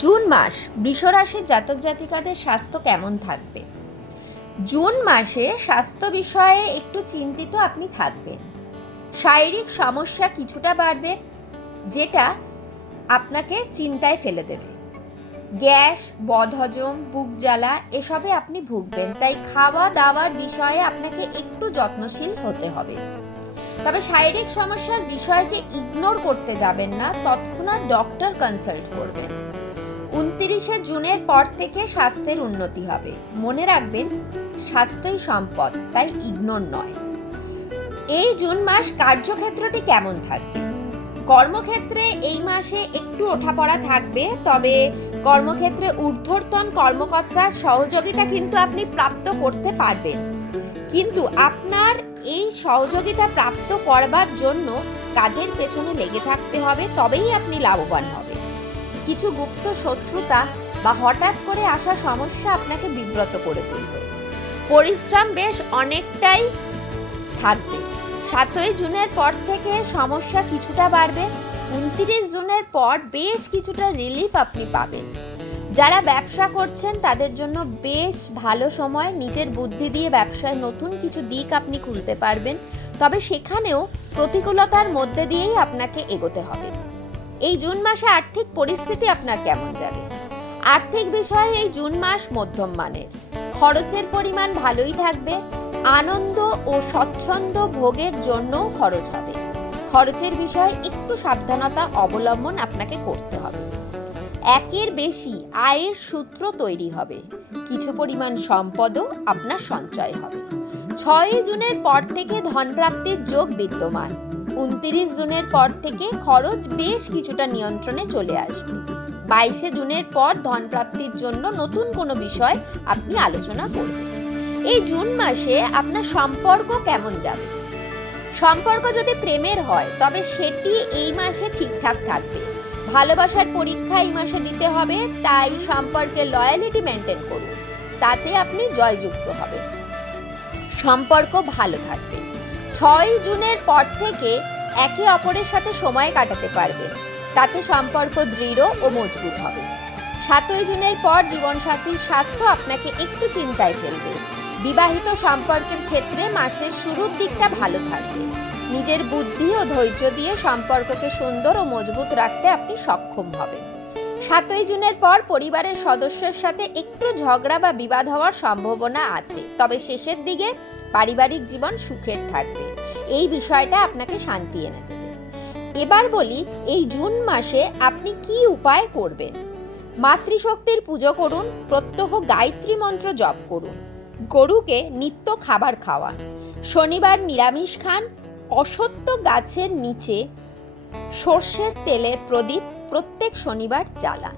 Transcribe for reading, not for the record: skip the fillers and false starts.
June মাস বৃষ রাশির জাতক জাতিকাদের স্বাস্থ্য কেমন থাকবে? জুন মাসে স্বাস্থ্য বিষয়ে একটু চিন্তিত আপনি থাকবেন। শারীরিক সমস্যা কিছুটা বাড়বে, যেটা আপনাকে চিন্তায় ফেলে দেবে। গ্যাস, বদহজম, বুক জ্বালা এসবে আপনি ভুগবেন, তাই খাওয়া দাওয়ার বিষয়ে আপনাকে একটু যত্নশীল হতে হবে। তবে শারীরিক সমস্যার বিষয়কে ইগনোর করতে যাবেন না, তৎক্ষণাৎ ডক্টর কনসাল্ট করবেন। 29শে জুনের পর থেকে স্বাস্থ্যের উন্নতি হবে। মনে রাখবেন, স্বাস্থ্যই সম্পদ, তাই ইগনোর নয়। এই জুন মাস কার্যক্ষেত্রটি কেমন থাকবে? কর্মক্ষেত্রে এই মাসে একটু ওঠাপড়া থাকবে, তবে কর্মক্ষেত্রে ঊর্ধ্বতন কর্মকর্তার সহযোগিতা কিন্তু আপনি প্রাপ্ত করতে পারবেন। কিন্তু আপনার এই সহযোগিতা প্রাপ্ত করবার জন্য কাজের পেছনে লেগে থাকতে হবে, তবেই আপনি লাভবান হবেন। কিছু গুপ্ত শত্রুতা বা হঠাৎ করে আসা সমস্যা আপনাকে বিব্রত করে তুলবে। পরিশ্রম বেশ অনেকটাই থাকবে। 7ই জুনের পর থেকে সমস্যা কিছুটা বাড়বে। 29 জুনের পর বেশ কিছুটা রিলিফ আপনি পাবেন। যারা ব্যবসা করছেন তাদের জন্য বেশ ভালো সময়। নিজের বুদ্ধি দিয়ে ব্যবসায় নতুন কিছু দিক আপনি খুলতে পারবেন, তবে সেখানেও প্রতিকূলতার মধ্যে দিয়েই আপনাকে এগোতে হবে। এই জুন মাসে আর্থিক পরিস্থিতি আপনার কেমন যাবে? আর্থিক বিষয়ে এই জুন মাস মধ্যম মানের। খরচের পরিমাণ ভালোই থাকবে। আনন্দ ও স্বচ্ছন্দ ভোগের জন্য খরচ হবে। খরচের বিষয়ে একটু সাবধানতা অবলম্বন আপনাকে করতে হবে। একের বেশি আয়ের সূত্র তৈরি হবে। কিছু পরিমাণ সম্পদও আপনার সঞ্চয় হবে। 6ই জুনের পর থেকে ধনপ্রাপ্তির যোগ বিদ্যমান। 29 জুনের পর থেকে খরচ বেশ কিছুটা নিয়ন্ত্রণে চলে আসবে। 22শে জুনের পর ধনপ্রাপ্তির জন্য নতুন কোনো বিষয় আপনি আলোচনা করবেন। এই জুন মাসে আপনার সম্পর্ক কেমন যাবে? সম্পর্ক যদি প্রেমের হয় তবে সেটি এই মাসে ঠিকঠাক থাকবে। ভালোবাসার পরীক্ষা এই মাসে দিতে হবে, তাই সম্পর্কে লয়ালিটি মেনটেন করুন, তাতে আপনি জয়যুক্ত হবেন। সম্পর্ক ভালো থাকবে। 6ই জুনের পর থেকে একে অপরের সাথে সময় কাটাতে পারবেন, তাতে সম্পর্ক দৃঢ় ও মজবুত হবে। 7ই জুনের পর জীবনসাথীর স্বাস্থ্য আপনাকে একটু চিন্তায় ফেলবে। বিবাহিত সম্পর্কের ক্ষেত্রে মাসের শুরুর দিকটা ভালো থাকবে। নিজের বুদ্ধি ও ধৈর্য দিয়ে সম্পর্ককে সুন্দর ও মজবুত রাখতে আপনি সক্ষম হবেন। 7ই জুনের পর পরিবারের সদস্যের সাথে একটু ঝগড়া বা বিবাদ হওয়ার সম্ভাবনা আছে, তবে শেষের দিকে পারিবারিক জীবন সুখের থাকবে। এই বিষয়টা আপনাকে শান্তি এনে দেবে। এবার বলি, এই জুন মাসে আপনি কি উপায় করবেন। মাতৃশক্তির পুজো করুন, প্রত্যহ গায়ত্রী মন্ত্র জপ করুন, গরুকে নিত্য খাবার খাওয়ান, শনিবার নিরামিষ খান, অশ্বত্থ গাছের নিচে সর্ষের তেলের প্রদীপ প্রত্যেক শনিবার জ্বালান।